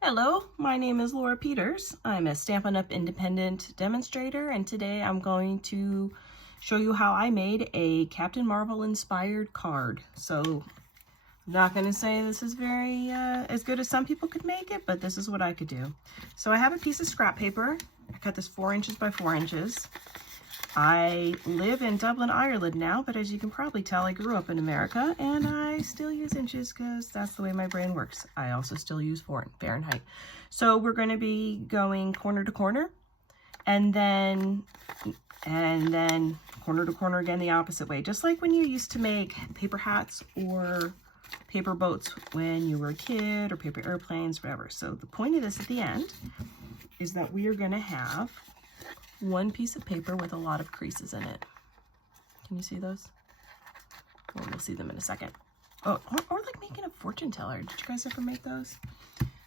Hello, my name is Laura Peters. I'm a Stampin' Up! Independent demonstrator, and today I'm going to show you how I made a Captain Marvel inspired card. So I'm not going to say this is very as good as some people could make it, but this is what I could do. So I have a piece of scrap paper. I cut this 4 inches by 4 inches. I live in Dublin, Ireland now, but as you can probably tell, I grew up in America, and I still use inches because that's the way my brain works. I also still use Fahrenheit. So we're going to be going corner to corner, and then corner to corner again the opposite way, just like when you used to make paper hats or paper boats when you were a kid, or paper airplanes, whatever. So the point of this at the end is that we are going to have one piece of paper with a lot of creases in it. Can you see those? Well, we'll see them in a second. Oh, or like making a fortune teller. Did you guys ever make those?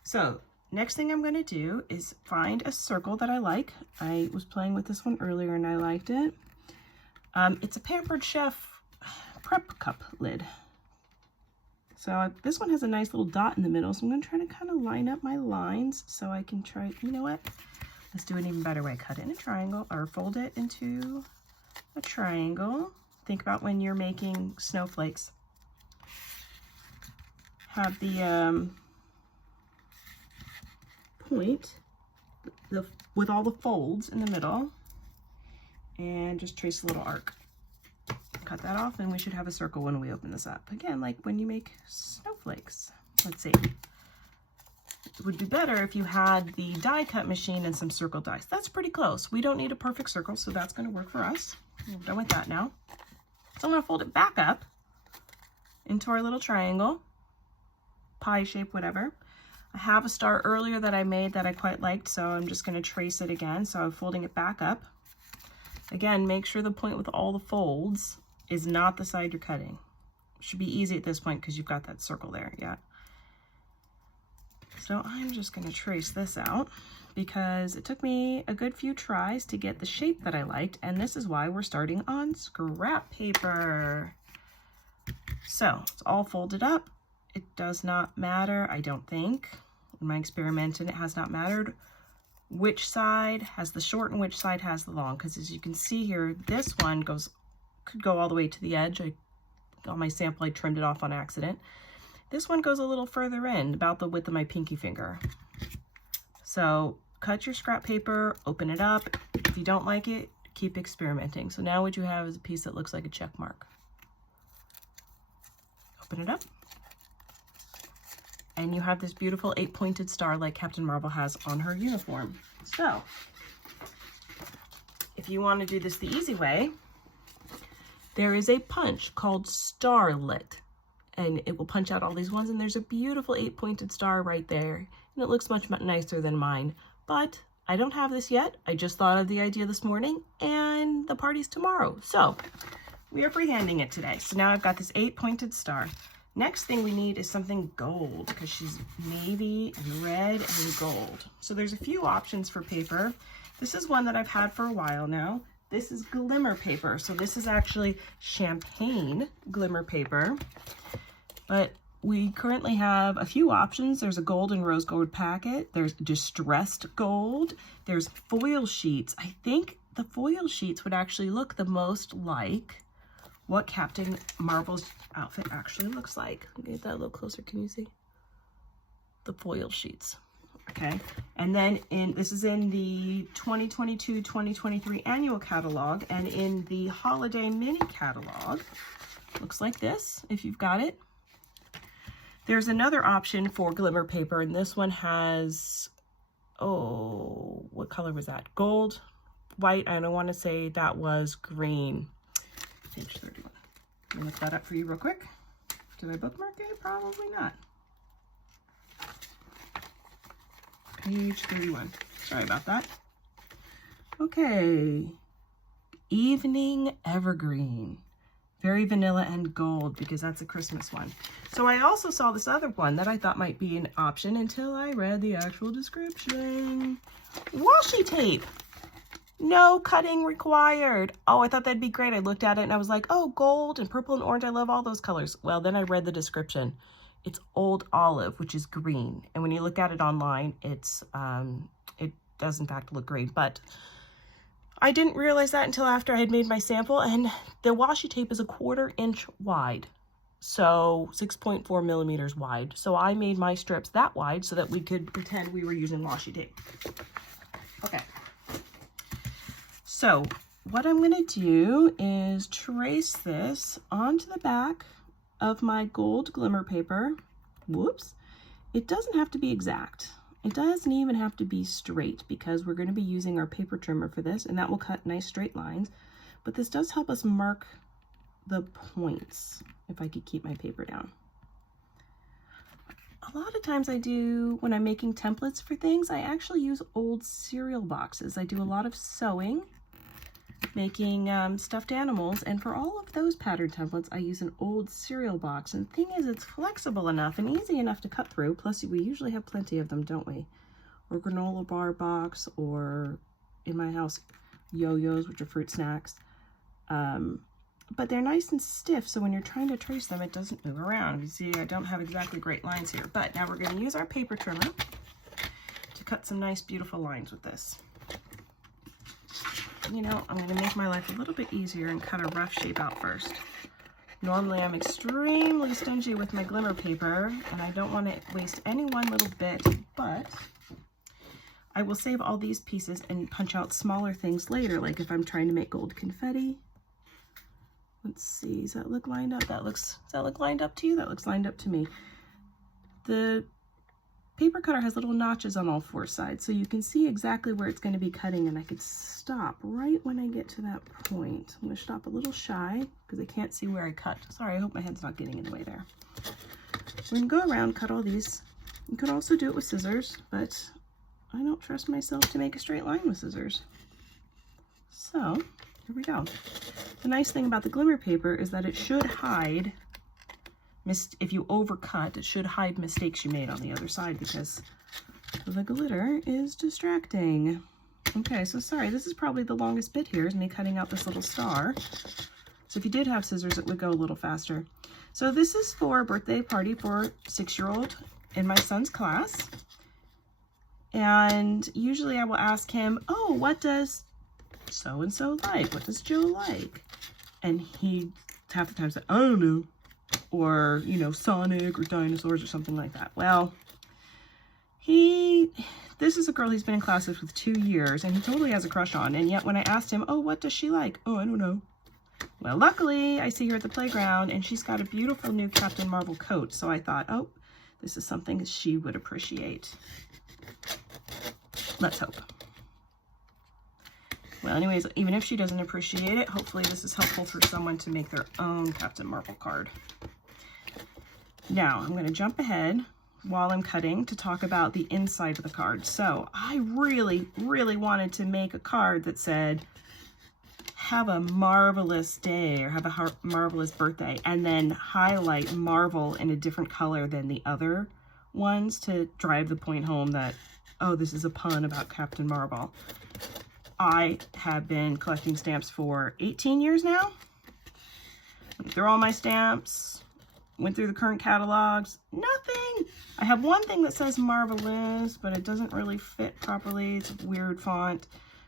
So next thing I'm going to do is find a circle that I like. I was playing with this one earlier and I liked it. It's a Pampered Chef prep cup lid. So this one has a nice little dot in the middle, so I'm going to try to kind of line up my lines so I can try, you know what? Let's do an even better way. Cut it in a triangle, or fold it into a triangle. Think about when you're making snowflakes. Have the point with all the folds in the middle, and just trace a little arc. Cut that off, and we should have a circle when we open this up. Again, like when you make snowflakes. Let's see. It would be better if you had the die cut machine and some circle dies. That's pretty close. We don't need a perfect circle, so that's going to work for us. We're done with that now. So I'm going to fold it back up into our little triangle, pie shape, whatever. I have a star earlier that I made that I quite liked, so I'm just going to trace it again. So I'm folding it back up. Again, make sure the point with all the folds is not the side you're cutting. It should be easy at this point because you've got that circle there. Yeah. So I'm just going to trace this out because it took me a good few tries to get the shape that I liked, and this is why we're starting on scrap paper. So it's all folded up. It does not matter, I don't think. In my experimenting, it has not mattered which side has the short and which side has the long, because as you can see here, this one could go all the way to the edge. On my sample, I trimmed it off on accident. This one goes a little further in, about the width of my pinky finger. So cut your scrap paper, open it up. If you don't like it, keep experimenting. So now what you have is a piece that looks like a check mark. Open it up. And you have this beautiful 8-pointed star like Captain Marvel has on her uniform. So if you want to do this the easy way, there is a punch called Starlit. And it will punch out all these ones, and there's a beautiful 8-pointed star right there, and it looks much nicer than mine. But I don't have this yet. I just thought of the idea this morning, and the party's tomorrow, so we are freehanding it today. So now I've got this 8-pointed star. Next thing we need is something gold, because she's navy and red and gold. So there's a few options for paper. This is one that I've had for a while now. This is glimmer paper. So this is actually champagne glimmer paper. But we currently have a few options. There's a gold and rose gold packet. There's distressed gold. There's foil sheets. I think the foil sheets would actually look the most like what Captain Marvel's outfit actually looks like. Let me get that a little closer. Can you see? The foil sheets. Okay. And then this is in the 2022-2023 annual catalog, and in the holiday mini catalog. Looks like this, if you've got it. There's another option for glimmer paper, and this one has, oh, what color was that? Gold, white, and I want to say that was green. Page 31. Let me look that up for you real quick. Did I bookmark it? Probably not. Page 31. Sorry about that. Okay. Evening Evergreen. Very vanilla and gold, because that's a Christmas one. So I also saw this other one that I thought might be an option until I read the actual description. Washi tape. No cutting required. Oh, I thought that'd be great. I looked at it and I was like, oh, gold and purple and orange. I love all those colors. Well, then I read the description. It's Old Olive, which is green. And when you look at it online, it does in fact look green, but I didn't realize that until after I had made my sample, and the washi tape is a 1/4 inch wide. So 6.4 millimeters wide. So I made my strips that wide so that we could pretend we were using washi tape. Okay. So what I'm going to do is trace this onto the back of my gold glimmer paper. Whoops. It doesn't have to be exact. It doesn't even have to be straight because we're going to be using our paper trimmer for this, and that will cut nice straight lines. But this does help us mark the points, if I could keep my paper down. A lot of times when I'm making templates for things, I actually use old cereal boxes. I do a lot of sewing, making stuffed animals, and for all of those pattern templates, I use an old cereal box. And the thing is, it's flexible enough and easy enough to cut through, plus we usually have plenty of them, don't we? Or granola bar box, or in my house, yo-yos, which are fruit snacks. But they're nice and stiff, so when you're trying to trace them, it doesn't move around. You see, I don't have exactly great lines here, but now we're going to use our paper trimmer to cut some nice, beautiful lines with this. You know, I'm going to make my life a little bit easier and cut a rough shape out first. Normally, I'm extremely stingy with my glimmer paper, and I don't want to waste any one little bit, but I will save all these pieces and punch out smaller things later, like if I'm trying to make gold confetti. Let's see, does that look lined up? Does that look lined up to you? That looks lined up to me. The paper cutter has little notches on all 4 sides, so you can see exactly where it's going to be cutting, and I could stop right when I get to that point. I'm going to stop a little shy because I can't see where I cut. Sorry, I hope my head's not getting in the way there. So we can go around, cut all these. You could also do it with scissors, but I don't trust myself to make a straight line with scissors. So here we go. The nice thing about the glimmer paper is that it should hide, if you overcut, it should hide mistakes you made on the other side because the glitter is distracting. Okay, so sorry, this is probably the longest bit here, is me cutting out this little star. So if you did have scissors, it would go a little faster. So this is for a birthday party for a 6-year-old in my son's class. And usually I will ask him, oh, what does so-and-so like? What does Joe like? And he half the time said, I don't know. Or, you know, Sonic or dinosaurs or something like that. Well, this is a girl he's been in class with 2 years, and he totally has a crush on. And yet when I asked him, oh, what does she like? Oh, I don't know. Well, luckily, I see her at the playground, and she's got a beautiful new Captain Marvel coat. So I thought, oh, this is something she would appreciate. Let's hope. Well, anyways, even if she doesn't appreciate it, hopefully this is helpful for someone to make their own Captain Marvel card. Now, I'm going to jump ahead while I'm cutting to talk about the inside of the card. So, I really, really wanted to make a card that said, have a marvelous day, or have a marvelous birthday, and then highlight Marvel in a different color than the other ones to drive the point home that, oh, this is a pun about Captain Marvel. I have been collecting stamps for 18 years now. Went through all my stamps, went through the current catalogs, nothing. I have one thing that says Marvelous, but it doesn't really fit properly. It's a weird font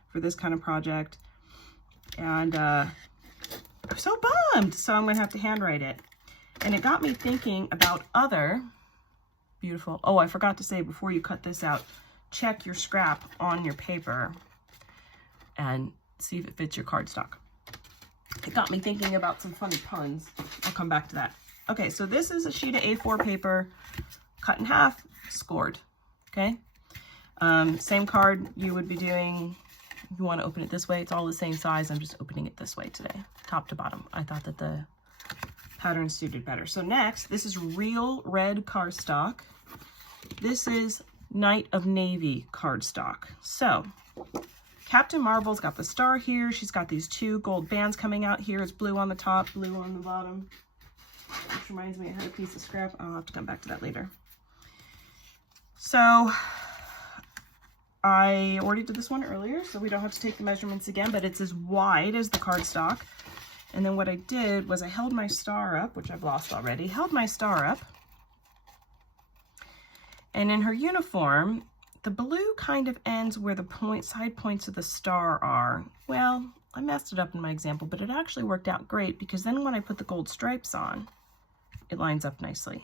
for this kind of project. And I'm so bummed, so I'm gonna have to handwrite it. And it got me thinking about other beautiful, oh, I forgot to say before you cut this out, check your scrap on your paper and see if it fits your cardstock. It got me thinking about some funny puns. I'll come back to that. Okay, so this is a sheet of A4 paper, cut in half, scored, okay? Same card you would be doing, if you want to open it this way, it's all the same size. I'm just opening it this way today, top to bottom. I thought that the pattern suited better. So next, this is real red cardstock. This is Night of Navy cardstock. So, Captain Marvel's got the star here. She's got these 2 gold bands coming out here. It's blue on the top, blue on the bottom. Which reminds me, I had a piece of scrap. I'll have to come back to that later. So, I already did this one earlier, so we don't have to take the measurements again, but it's as wide as the cardstock. And then what I did was I held my star up, which I've lost already, held my star up, And in her uniform, the blue kind of ends where the side points of the star are. Well, I messed it up in my example, but it actually worked out great because then when I put the gold stripes on, it lines up nicely.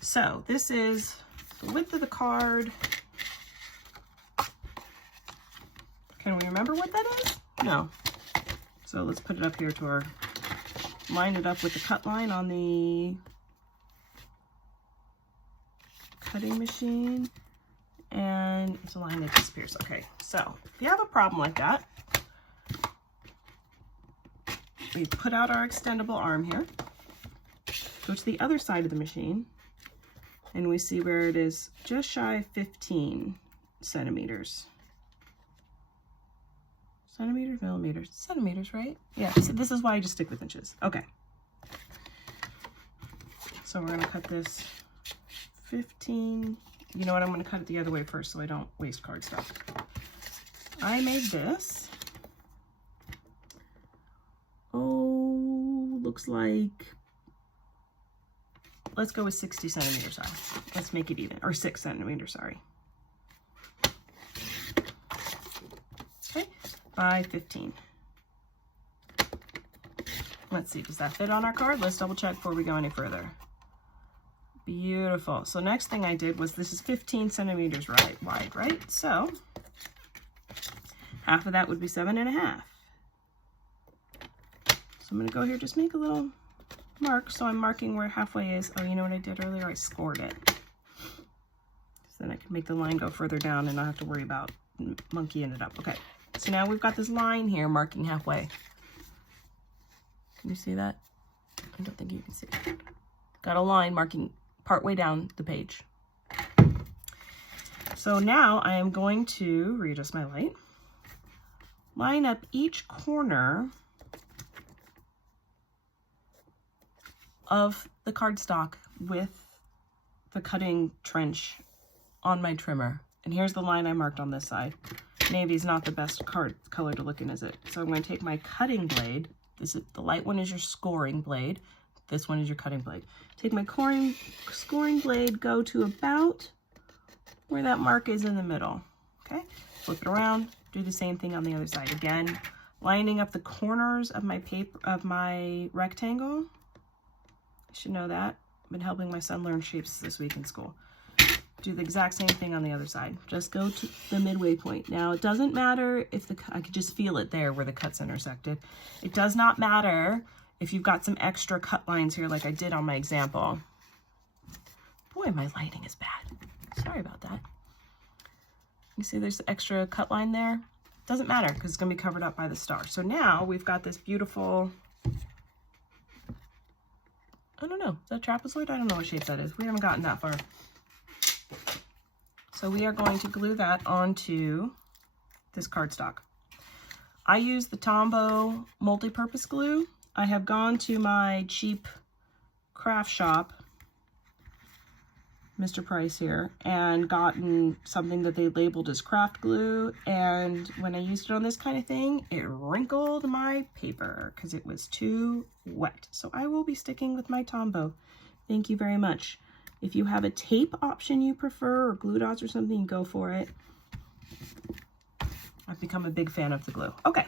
So this is the width of the card. Can we remember what that is? No. So let's put it up here to our, line it up with the cut line on the cutting machine, and it's a line that disappears. Okay, so if you have a problem like that, we put out our extendable arm here, go to the other side of the machine, and we see where it is just shy of 15 centimeters. Centimeters, millimeters, centimeters, right? Yeah, so this is why I just stick with inches. Okay. So we're gonna cut this 15. You know what, I'm gonna cut it the other way first so I don't waste cardstock. I made this. Oh, looks like, let's go with 60 centimeters high. Let's make it even, or 6 centimeters, sorry. Okay, by 15. Let's see, does that fit on our card? Let's double check before we go any further. Beautiful. So next thing I did was, this is 15 centimeters wide, right? So half of that would be 7.5. So I'm gonna go here, just make a little mark. So I'm marking where halfway is. Oh, you know what I did earlier? I scored it. So then I can make the line go further down and not have to worry about monkeying it up. Okay, so now we've got this line here marking halfway. Can you see that? I don't think you can see it. Got a line marking partway down the page. So now I am going to readjust my light, line up each corner of the cardstock with the cutting trench on my trimmer. And here's the line I marked on this side. Navy is not the best color to look in, is it? So I'm going to take my cutting blade. This is, the light one is your scoring blade. This one is your cutting blade. Take my scoring blade, go to about where that mark is in the middle. Okay, flip it around, do the same thing on the other side. Again, lining up the corners of my paper, of my rectangle. I should know that. I've been helping my son learn shapes this week in school. Do the exact same thing on the other side. Just go to the midway point. Now, it doesn't matter if I could just feel it there where the cuts intersected. It does not matter if you've got some extra cut lines here like I did on my example. Boy, my lighting is bad. Sorry about that. You see there's the extra cut line there? Doesn't matter because it's going to be covered up by the star. So now we've got this beautiful, I don't know, is that trapezoid? I don't know what shape that is. We haven't gotten that far. So we are going to glue that onto this cardstock. I use the Tombow multi-purpose glue. I have gone to my cheap craft shop, Mr. Price here, and gotten something that they labeled as craft glue. And when I used it on this kind of thing, it wrinkled my paper because it was too wet. So I will be sticking with my Tombow. Thank you very much. If you have a tape option you prefer, or glue dots or something, go for it. I've become a big fan of the glue. Okay.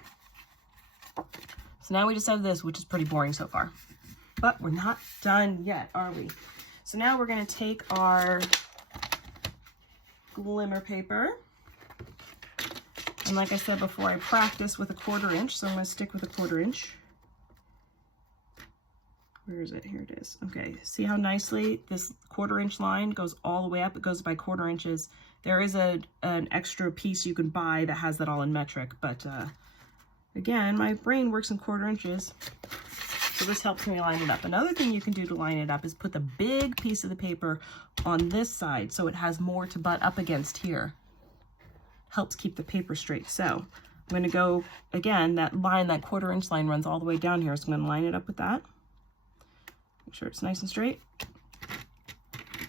So now we just have this, which is pretty boring so far. But we're not done yet, are we? So now we're going to take our glimmer paper. And like I said before, I practice with a 1/4 inch, so I'm going to stick with a 1/4 inch. Where is it? Here it is. Okay, see how nicely this 1/4 inch line goes all the way up? It goes by 1/4 inches. There is an extra piece you can buy that has that all in metric, but again, my brain works in 1/4 inches, so this helps me line it up. Another thing you can do to line it up is put the big piece of the paper on this side so it has more to butt up against here. Helps keep the paper straight. So I'm going to go, again, that line, that 1/4 inch line runs all the way down here, so I'm going to line it up with that. Make sure it's nice and straight.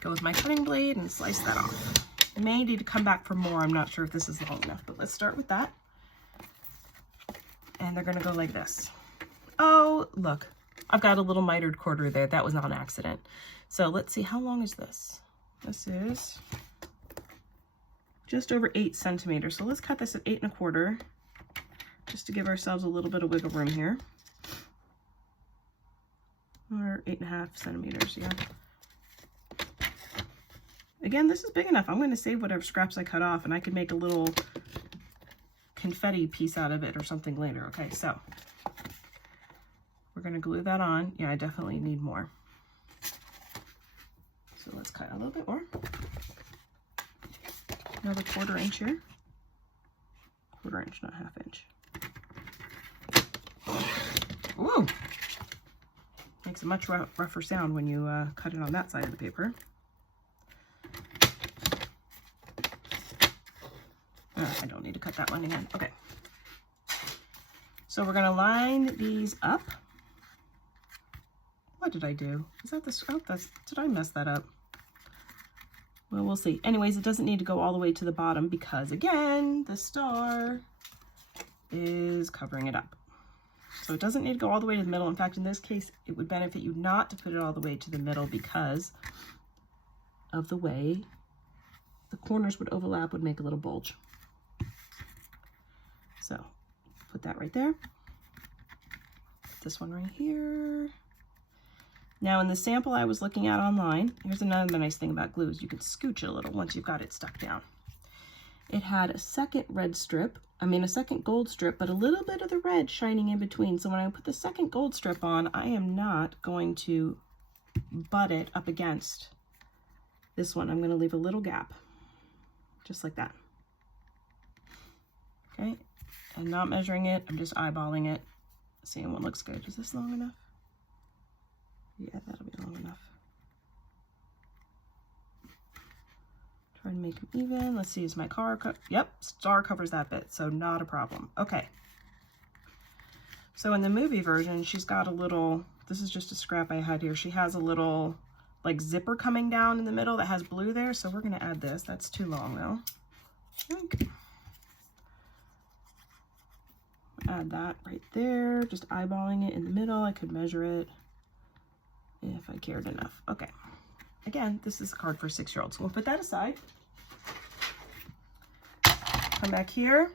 Go with my cutting blade and slice that off. I may need to come back for more. I'm not sure if this is long enough, but let's start with that. And they're gonna go like this. Oh, look, I've got a little mitered quarter there. That was not an accident. So let's see, how long is this? This is just over 8 centimeters. So let's cut this at 8 1/4, just to give ourselves a little bit of wiggle room here. Or 8 1/2 centimeters, yeah. Again, this is big enough. I'm going to save whatever scraps I cut off, and I could make a little confetti piece out of it or something later. Okay, so we're going to glue that on. Yeah, I definitely need more. So let's cut a little bit more. Another 1/4 inch here. 1/4 inch, not 1/2 inch. Ooh! Makes a much rougher sound when you cut it on that side of the paper. I don't need to cut that one again. Okay. So we're going to line these up. What did I do? Is that the, oh, did I mess that up? Well, we'll see. Anyways, it doesn't need to go all the way to the bottom because, again, the star is covering it up. So it doesn't need to go all the way to the middle. In fact, in this case, it would benefit you not to put it all the way to the middle because of the way the corners would overlap, would make a little bulge. So put that right there. This one right here. Now in the sample I was looking at online, here's another nice thing about glue is you can scooch it a little once you've got it stuck down. It had a second red strip, a second gold strip, but a little bit of the red shining in between. So when I put the second gold strip on, I am not going to butt it up against this one. I'm going to leave a little gap, just like that. Okay, I'm not measuring it, I'm just eyeballing it, seeing what looks good. Is this long enough? Yeah, that'll be long enough. Try and make them even. Let's see, is my car yep, star covers that bit, so not a problem. Okay. So in the movie version, she's got a little, this is just a scrap I had here. She has a little like zipper coming down in the middle that has blue there. So we're gonna add this. That's too long though. Okay. Add that right there, just eyeballing it in the middle. I could measure it if I cared enough. Okay. Again, this is a card for 6-year-olds. We'll put that aside. Come back here.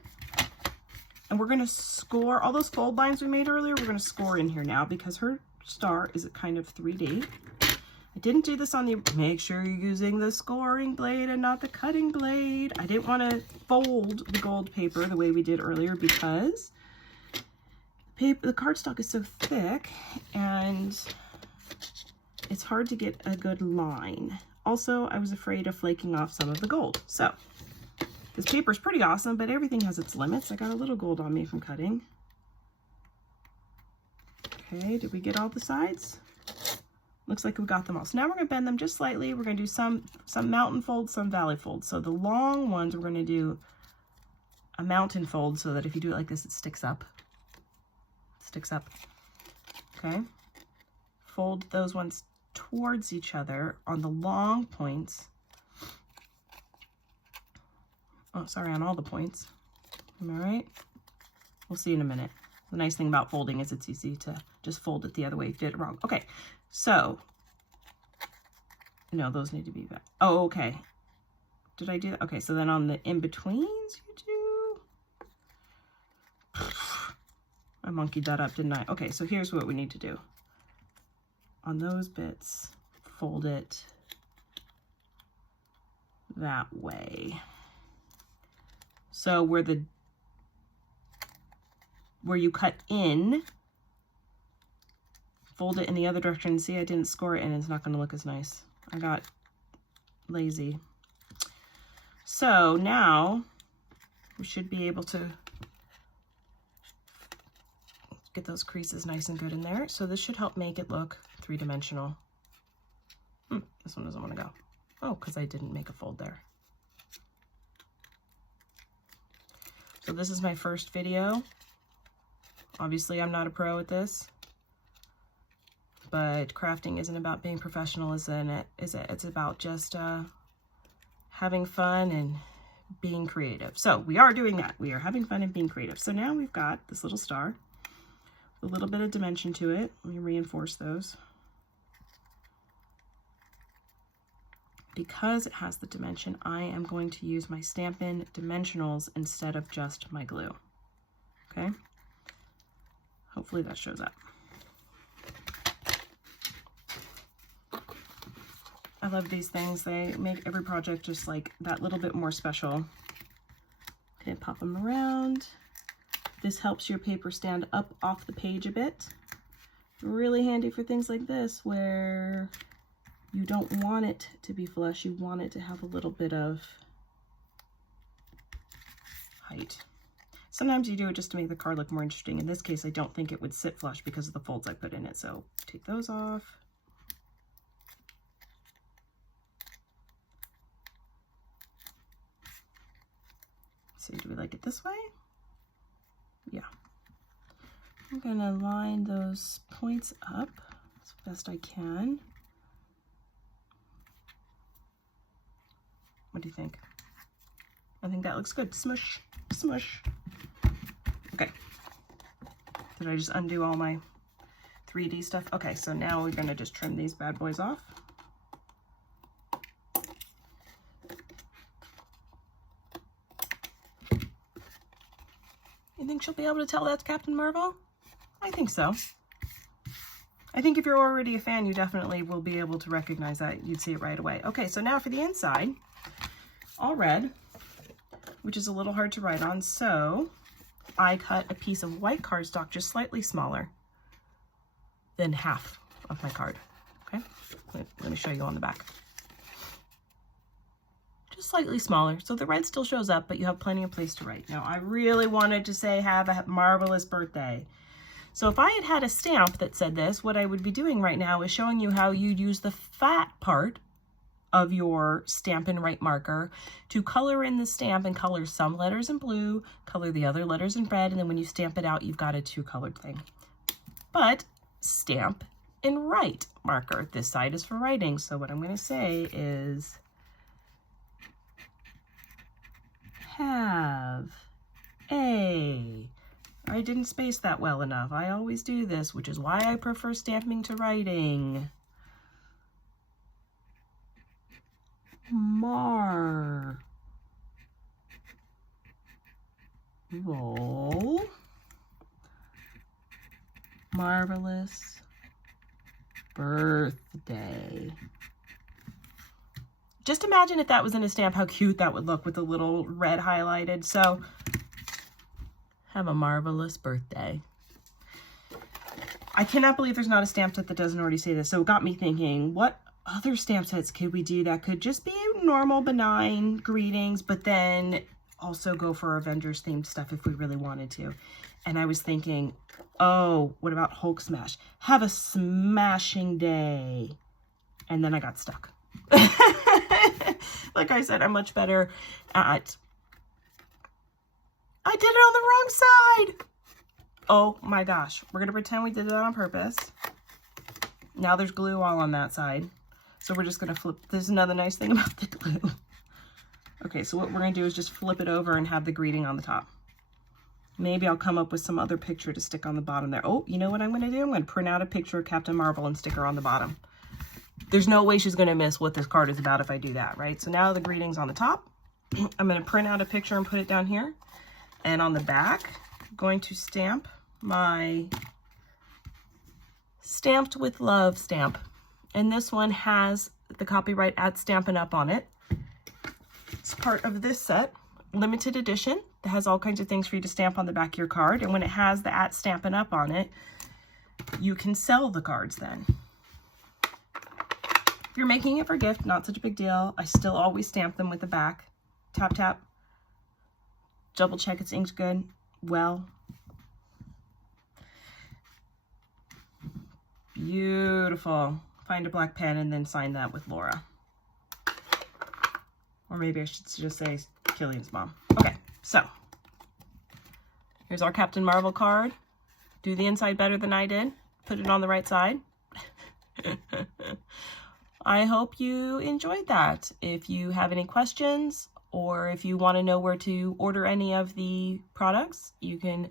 And we're going to score all those fold lines we made earlier. We're going to score in here now because her star is kind of 3D. I didn't do this on the, make sure you're using the scoring blade and not the cutting blade. I didn't want to fold the gold paper the way we did earlier because the cardstock is so thick and it's hard to get a good line. Also, I was afraid of flaking off some of the gold. So this paper is pretty awesome, but everything has its limits. I got a little gold on me from cutting. Okay, did we get all the sides? Looks like we got them all. So now we're going to bend them just slightly. We're going to do some mountain folds, some valley folds. So the long ones, we're going to do a mountain fold so that if you do it like this, it sticks up. Okay. Fold those ones towards each other on the long points. Oh, sorry, on all the points. Am I right? We'll see in a minute. The nice thing about folding is it's easy to just fold it the other way if you did it wrong. Okay, so, no, those need to be back. Oh, okay. Did I do that? Okay, so then on the in-betweens you do. I monkeyed that up, didn't I? Okay, so here's what we need to do. On those bits, fold it that way. So where you cut in, fold it in the other direction. See, I didn't score it and it's not going to look as nice. I got lazy. So now we should be able to get those creases nice and good in there. So this should help make it look three-dimensional. This one doesn't want to go. Oh, because I didn't make a fold there. So this is my first video. Obviously, I'm not a pro at this, but crafting isn't about being professional, isn't it? It's about just having fun and being creative. So we are doing that. We are having fun and being creative. So now we've got this little star. a little bit of dimension to it. Let me reinforce those. Because it has the dimension, I am going to use my Stampin' Dimensionals instead of just my glue. Okay? Hopefully that shows up. I love these things. They make every project just like that little bit more special. Okay, pop them around. This helps your paper stand up off the page a bit. Really handy for things like this where you don't want it to be flush. You want it to have a little bit of height. Sometimes you do it just to make the card look more interesting. In this case, I don't think it would sit flush because of the folds I put in it. So take those off. So do we like it this way? Yeah. I'm gonna line those points up as best I can. What do you think? I think that looks good. Smush, smush. Okay. Did I just undo all my 3D stuff? Okay, so now we're gonna just trim these bad boys off. You think she'll be able to tell that's Captain Marvel? I think so. I think if you're already a fan, you definitely will be able to recognize that. You'd see it right away. Okay, so now for the inside, all red, which is a little hard to write on, so I cut a piece of white cardstock just slightly smaller than half of my card. Okay, let me show you on the back. Just slightly smaller, so the red still shows up, but you have plenty of place to write. Now, I really wanted to say have a marvelous birthday. So if I had had a stamp that said this, what I would be doing right now is showing you how you'd use the fat part of your Stampin' Write marker to color in the stamp and color some letters in blue, color the other letters in red, and then when you stamp it out, you've got a two-colored thing. But stamp and write marker. This side is for writing, so what I'm going to say is have a... I didn't space that well enough. I always do this, which is why I prefer stamping to writing. Marvelous birthday. Just imagine if that was in a stamp, how cute that would look with the little red highlighted. So have a marvelous birthday. I cannot believe there's not a stamp set that doesn't already say this. So it got me thinking, what other stamp sets could we do that could just be normal, benign greetings, but then also go for Avengers themed stuff if we really wanted to. And I was thinking, oh, what about Hulk Smash? Have a smashing day. And then I got stuck. Like I said, I'm much better at... I did it on the wrong side. Oh my gosh. We're going to pretend we did that on purpose. Now there's glue all on that side. So we're just going to flip. This is another nice thing about the glue. Okay, so what we're going to do is just flip it over and have the greeting on the top. Maybe I'll come up with some other picture to stick on the bottom there. Oh, you know what I'm going to do? I'm going to print out a picture of Captain Marvel and stick her on the bottom. There's no way she's going to miss what this card is about if I do that, right? So now the greeting's on the top. I'm going to print out a picture and put it down here. And on the back, I'm going to stamp my Stamped with Love stamp. And this one has the copyright at Stampin' Up! On it. It's part of this set, limited edition, that has all kinds of things for you to stamp on the back of your card. And when it has the at Stampin' Up! On it, you can sell the cards then. If you're making it for gift, not such a big deal. I still always stamp them with the back. Tap, tap. Double check its ink's good. Well. Beautiful. Find a black pen and then sign that with Laura. Or maybe I should just say Killian's mom. Okay, so here's our Captain Marvel card. Do the inside better than I did. Put it on the right side. I hope you enjoyed that. If you have any questions or if you want to know where to order any of the products, you can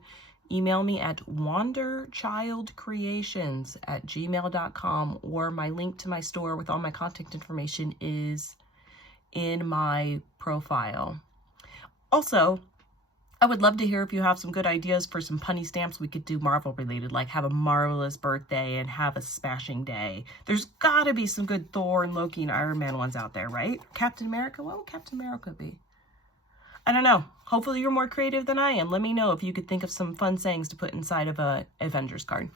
email me at wanderchildcreations@gmail.com, or my link to my store with all my contact information is in my profile. Also, I would love to hear if you have some good ideas for some punny stamps we could do Marvel related, like have a marvelous birthday and have a smashing day. There's gotta be some good Thor and Loki and Iron Man ones out there, right? Captain America, what would Captain America be? I don't know. Hopefully you're more creative than I am. Let me know if you could think of some fun sayings to put inside of a Avengers card.